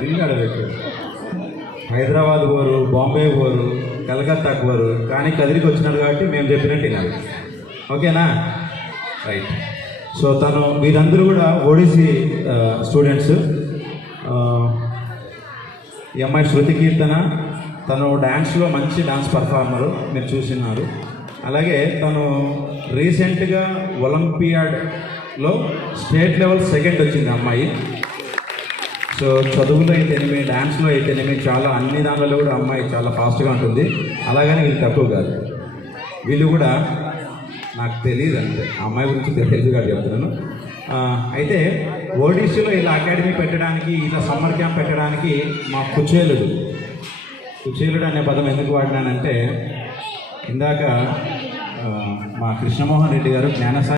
దిగాడ పెట్టారు. హైదరాబాద్ పోరు, బాంబే పోరు, కలకత్తాకు పోరు, కానీ కదిరికి వచ్చినాడు కాబట్టి మేము చెప్పినట్టు వినాలి. ఓకేనా? రైట్. సో వీరందరూ కూడా ఓడిసి స్టూడెంట్స్. ఈ అమ్మాయి శృతి కీర్తన, తను డ్యాన్స్లో మంచి డాన్స్ పర్ఫార్మరు, మీరు చూసినారు. అలాగే తను రీసెంట్గా ఒలింపియాడ్లో స్టేట్ లెవెల్ సెకండ్ వచ్చింది అమ్మాయి. సో చదువులో అయితేనేమి, డ్యాన్స్లో అయితేనేమి, చాలా అన్ని దాంట్లో కూడా అమ్మాయి చాలా ఫాస్ట్గా ఉంటుంది. అలాగని వీళ్ళు తక్కువ కాదు. వీళ్ళు కూడా నాకు తెలియదు అంతే, ఆ అమ్మాయి గురించి తెలియదు కాబట్టి చెప్తున్నాను. అయితే ఓడిసీలో ఇలా అకాడమీ పెట్టడానికి, ఇలా సమ్మర్ క్యాంప్ పెట్టడానికి మా కుచేలుడు అనే పదం ఎందుకు వాడినానంటే, ఇందాక మా కృష్ణమోహన్ రెడ్డి గారు జ్ఞానసాయి